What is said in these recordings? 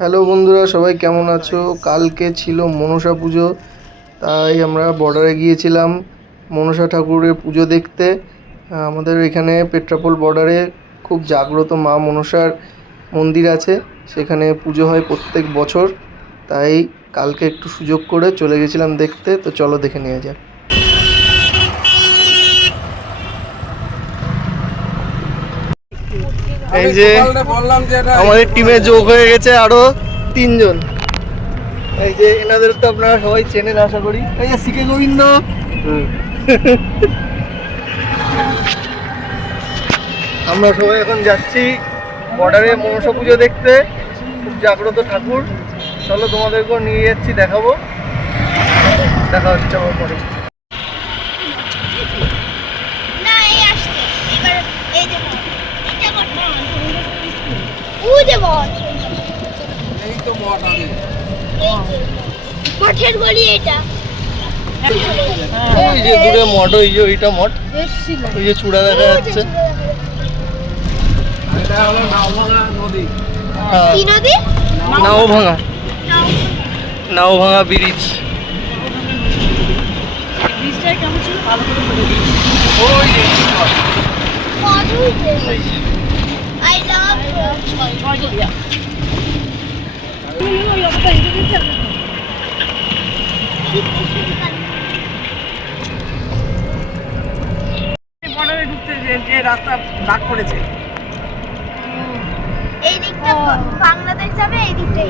Hello বন্ধুরা, সবাই কেমন আছো? কালকে ছিল মনসা পুজো, তাই আমরা বর্ডারে গিয়েছিলাম মনসা ঠাকুরের পুজো দেখতে। আমাদের এখানে পেট্রাপোল বর্ডারে খুব জাগ্রত মা মনসার মন্দির আছে, সেখানে পুজো হয় প্রত্যেক বছর। তাই কালকে একটু সুযোগ করে চলে গেছিলাম দেখতে, তো চলো দেখে নিয়ে যাক। এই যে আমাদের টিমে যোগ হয়ে গেছে আরো 3 জন। এই যে এনাদের তো আপনারা সবাই চেনেন আশা করি। এই যে সিকে গোবিন্দ। আমরা সবাই এখন যাচ্ছি বর্ডারে মনসা পুজো দেখতে, খুব জাগ্রত ঠাকুর। চলো তোমাদেরকেও নিয়ে যাচ্ছি, দেখাবো। দেখা হচ্ছে আমার পরে। মঠের বলি এটা। ওই যে দূরে মঠ, ওই যে ওইটা মঠ, ওই যে চূড়া দেখা যাচ্ছে। নাওভাঙা, নাওভাঙা ব্রিজ। বর্ডারে ঢুকতে যে রাস্তা দাগ করেছে, এই দিকটা বাংলাদেশ যাবে, এই দিকটাই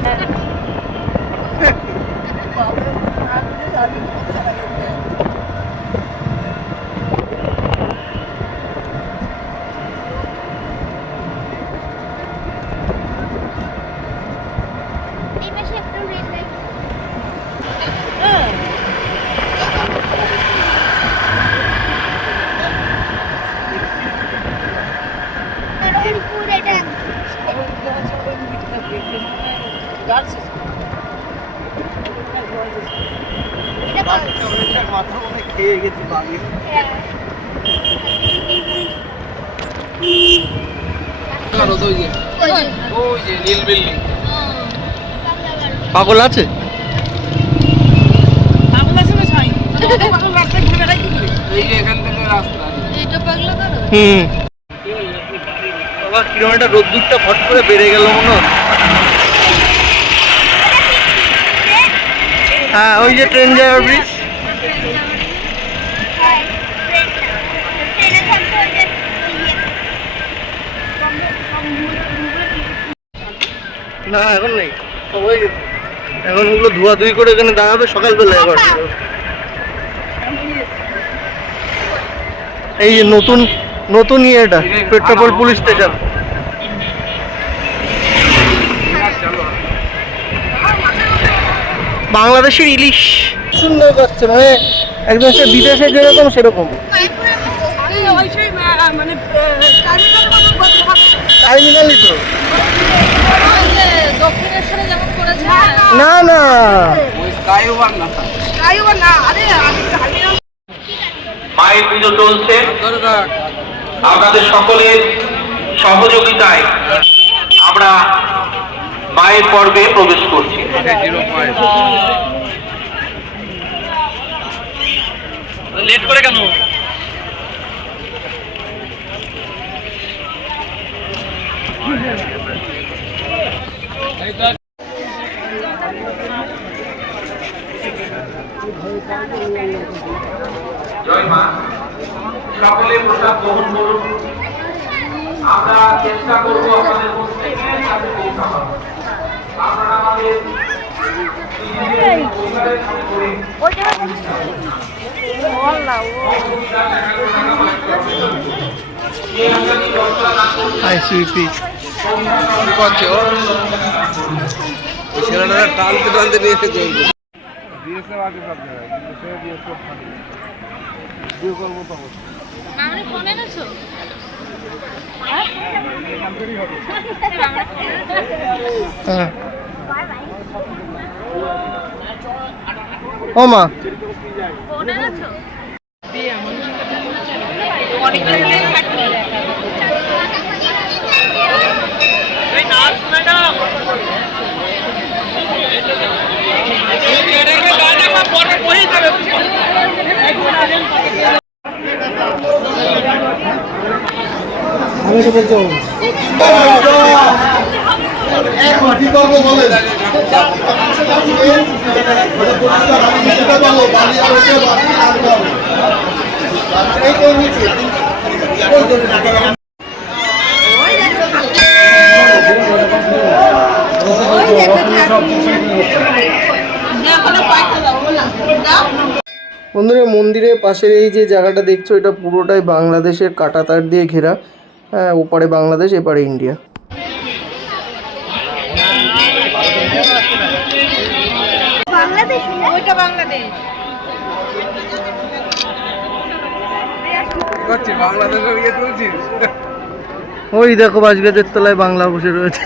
এই পাশে একটা রেল লাইন। রংপুর এটা মাথা মনে খেয়ে গেছি বাঙে। পাগল আছে? বাবা কিরকম একটা রোদ্দুরটা ফট করে বেড়ে গেল মনে হয়। হ্যাঁ, ওই যে ট্রেন যায় ব্রিজ। না এখন নেই, সবাই এখন ওগুলো ধোয়াধুয়ি করে এখানে দাঁড়াবে সকালবেলা। এবার এই যে নতুন নতুন ইয়েটা পেট্রাপোল পুলিশ স্টেশন। বাংলাদেশের ইলিশ সুন্দর করছে, মানে একদম সে বিদেশে যেরকম সেরকম। টার্মিনালই তো না না, মায়ের পুজো চলছে, আপনাদের সকলের সহযোগিতায় আমরা মায়ের পর্বে প্রবেশ করছি। লেট করে কেন? জয় মা, সকলে প্রসাদ গ্রহণ করুন। আমরা চেষ্টা করবো আপনাদের মধ্যে আপনারা আমাদের ছেলেটা টানতে টানতে নিয়ে এসে ও মা বন্ধুরা, মন্দিরের পাশের এই যে জায়গাটা দেখছো, এটা পুরোটাই বাংলাদেশের কাঁটাতার দিয়ে ঘেরা। হ্যাঁ, ওপারে বাংলাদেশ, এপারে ইন্ডিয়া। বাংলাদেশ ওইটা বাংলাদেশ। বাংলাদেশের ইয়ে তুলছিস ওই দেখো বাঁশ গাছের তলায় বাংলা বসে রয়েছে।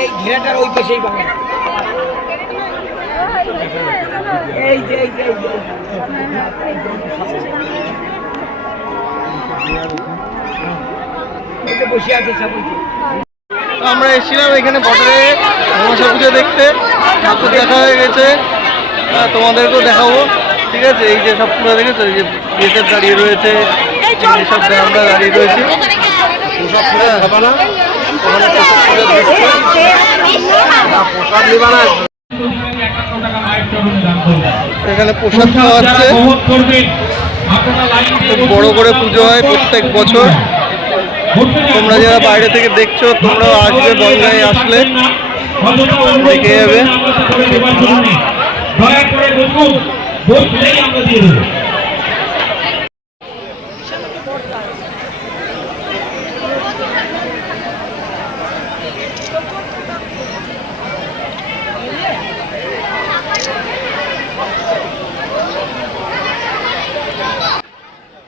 এই ঘেরাটার ওই পাশেই বাংলা। এই যে বসে আছে সব। আমরা এসেছিলাম এখানে বর্ডারে মনসা পুজো দেখতে। ঠাকুর দেখা হয়ে গেছে, তোমাদেরকেও দেখাবো। ঠিক আছে, এই যে সব পুরো দেখেছো, এই যে বিএসএফ দাঁড়িয়ে রয়েছে, এই যে সব আমরা দাঁড়িয়ে রয়েছি। এখানে প্রসাদ খাওয়া হচ্ছে, খুব বড় করে পুজো হয় প্রত্যেক বছর। তোমরা যারা বাইরে থেকে দেখছো, তোমরাও আসবে, বনগাঁয়ে আসলে দেখে যাবে।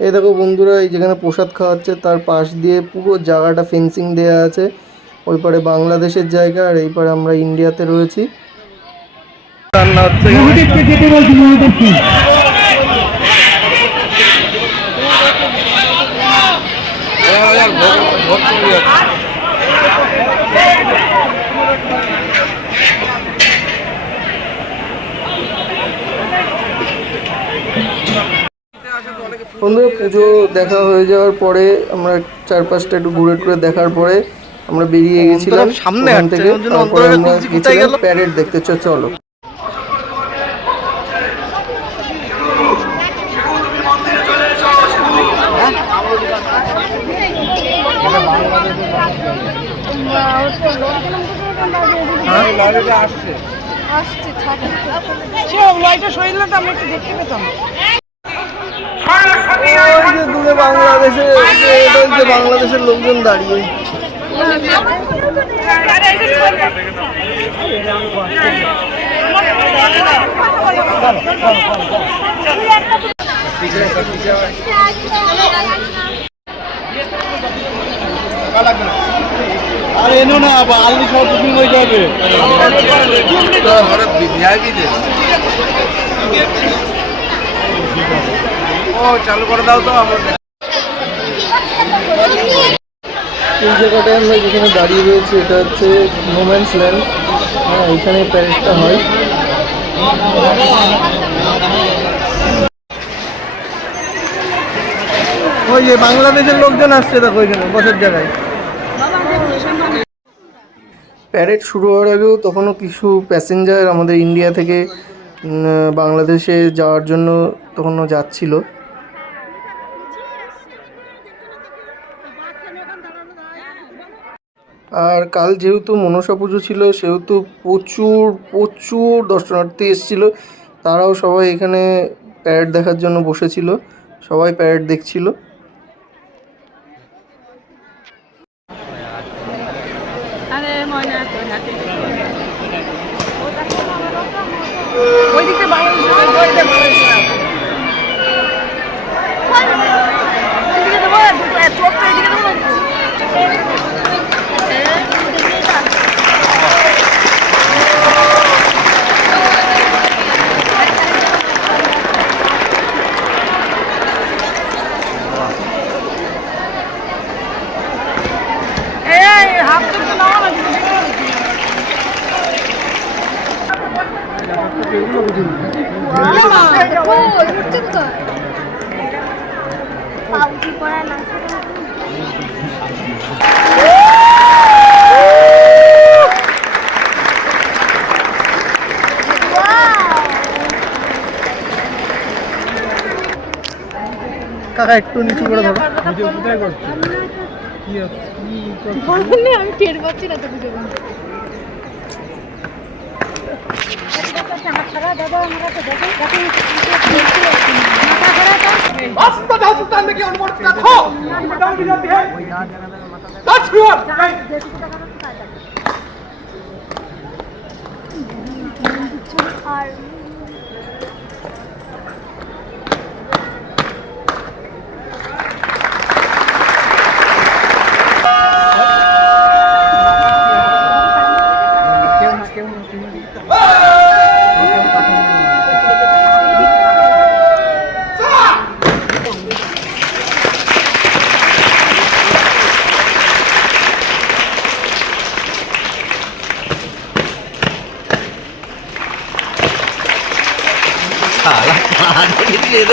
এই দেখো বন্ধুরা, এই যেখানে প্রসাদ খাওয়াচ্ছে তার পাশ দিয়ে পুরো জায়গাটা ফেন্সিং দেওয়া আছে। ওই পারে বাংলাদেশের জায়গা, আর এই পারে আমরা ইন্ডিয়াতে রয়েছি। রান্না হচ্ছে বন্ধুরা। পুজো দেখা হয়ে যাওয়ার পরে আমরা চারপাশটা একটু ঘুরে টুরে দেখার পরে আমরা বেরিয়ে গেছিলাম সামনে থেকে। তারপরে আমরা গেছিলাম প্যারেড দেখতে। চলো। দূরে বাংলাদেশের লোকজন দাঁড়িয়ে। আরে এনো না, আলদি সব বুকিং হয়ে যাবে। ও চালু করে দাও তো। এই জায়গাটায় আমরা যেখানে দাঁড়িয়ে রয়েছি, এটা হচ্ছে নোম্যান্স ল্যান্ড। হ্যাঁ, এখানে প্যারেডটা হয়। ওই যে বাংলাদেশের লোকজন আসছে, দেখো এখানে বসার জায়গায়। প্যারেড শুরু হওয়ার আগেও তখনও কিছু প্যাসেঞ্জার আমাদের ইন্ডিয়া থেকে বাংলাদেশে যাওয়ার জন্য তখনও যাচ্ছিল। আর কাল যেহেতু মনসা পুজো ছিল, সেহেতু প্রচুর দর্শনার্থী এসেছিল। তারাও সবাই এখানে প্যারেড দেখার জন্য বসেছিল, সবাই প্যারেড দেখছিল। কাকা একটু নিচু করে ধরো। আমি টের পাচ্ছি না তো বুঝে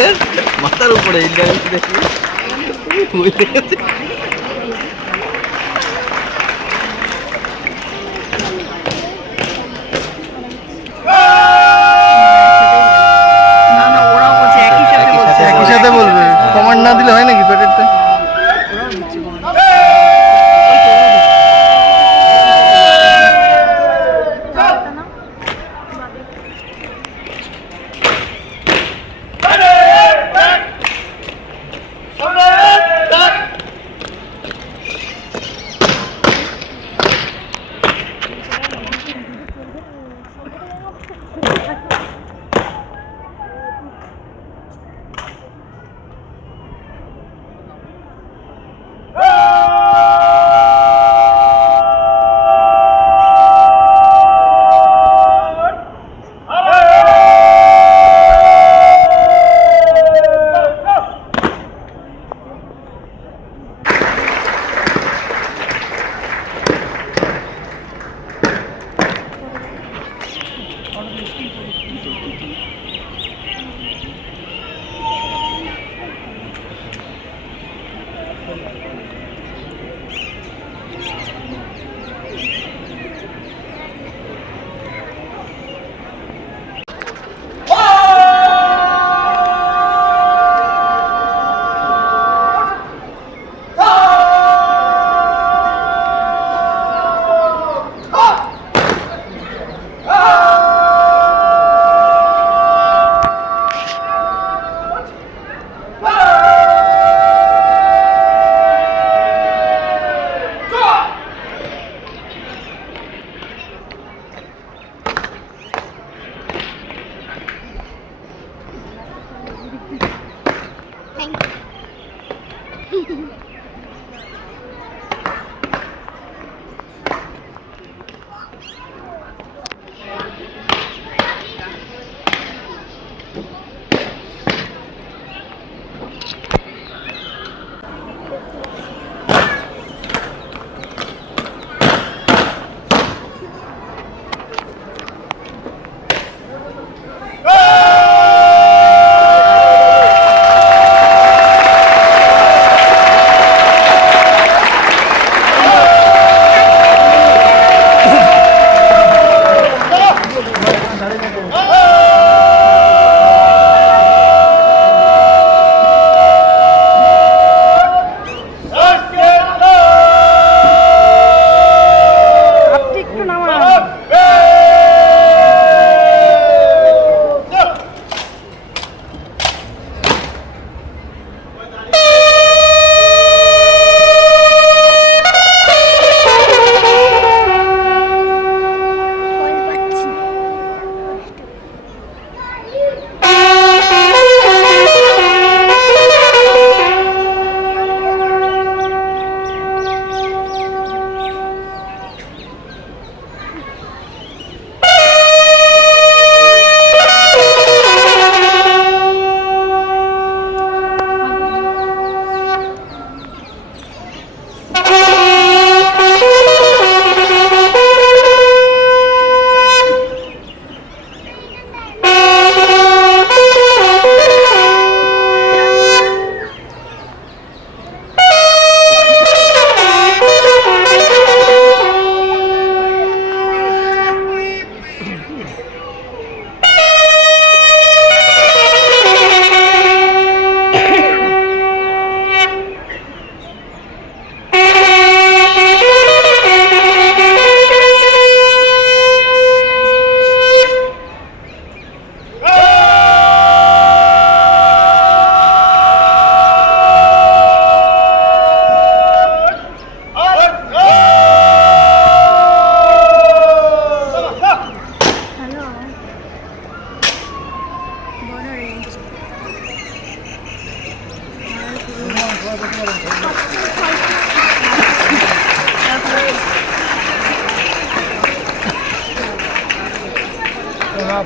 আর মাথার উপরে একই সাথে বলবে, কমান্ড না দিলে হয় নাকি প্যাকেটটা?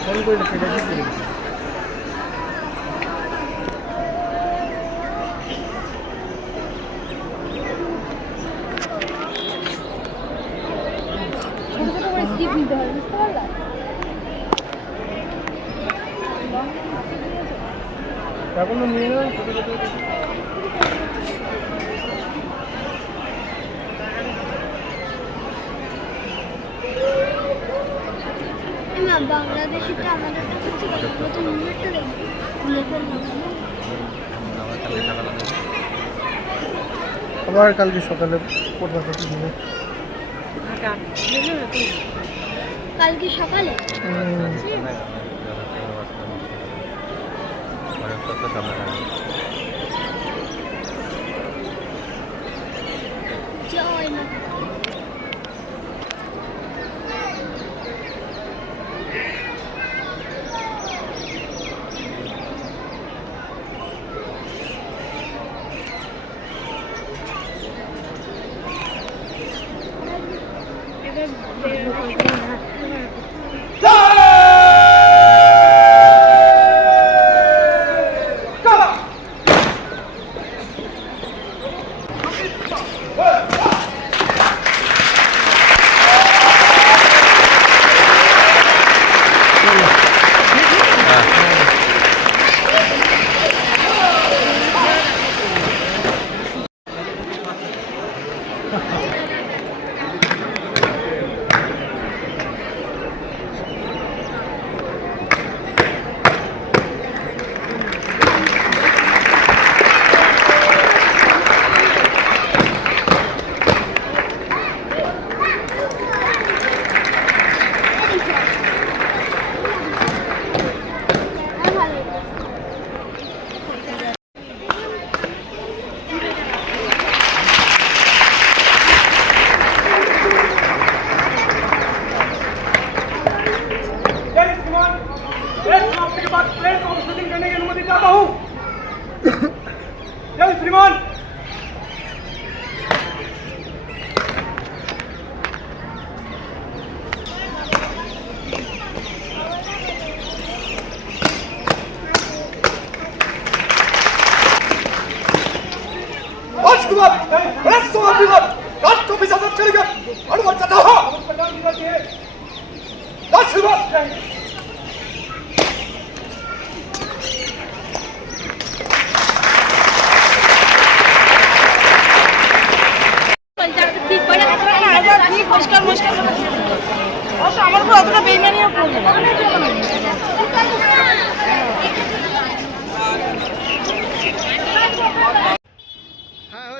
ফোন করে সেটা কি ছোট ছোট করে স্কিপ নিতে হয়, বুঝতে পারলা? এখনো নিয়ে নেই ছোট ছোট না, বাংলাদেশিটা আমাদের কাছে ছিল, নতুন মুভমেন্টটা দেখবো, ভুলে ফেললাম। আবার কালকে সকালে পড়বা কত দিনে কালকে সকালে জয় মা।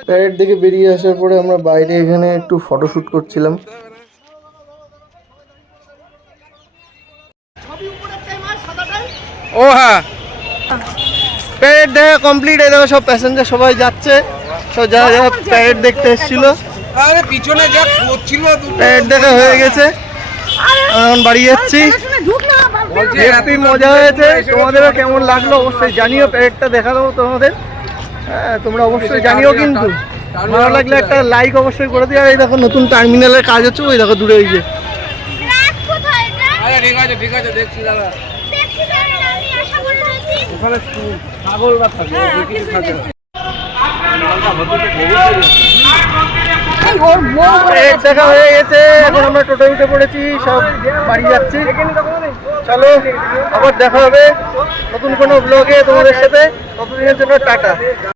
প্যারেড থেকে বেরিয়ে আসার পরে আমরা বাইরে এখানে একটু ফটোশ্যুট করছিলাম। ও হ্যাঁ, প্যারেড দেখা কমপ্লিট। এই দেখো সব প্যাসেঞ্জার সবাই যাচ্ছে, সব যারা যারা প্যারেড দেখতে এসেছিল। আরে পিছনে যা করছিল প্যারেড দেখা হয়ে গেছে, এখন বাড়ি যাচ্ছি। হেপি মজা হয়েছে। তোমাদেরও কেমন লাগলো অবশ্যই জানিও। প্যারেডটা দেখাবো তোমাদের, হ্যাঁ তোমরা অবশ্যই জানিও। কিন্তু ভালো লাগলে একটা লাইক অবশ্যই করে দিও। আর এই দেখো নতুন টার্মিনালের কাজ হচ্ছে, ওই দেখো দূরে ওই যে। আরে ঠিক আছে দেখছি দাদা। ওখানে ছাগল বা থাকে কিছু থাকে না। প্যারেড দেখা হয়ে গেছে, এখন আমরা টোটো উঠে পড়েছি, সব বাড়ি যাচ্ছি। চলো আবার দেখা হবে নতুন কোনো ব্লগে তোমাদের সাথে। ততদিনের জন্য টাটা।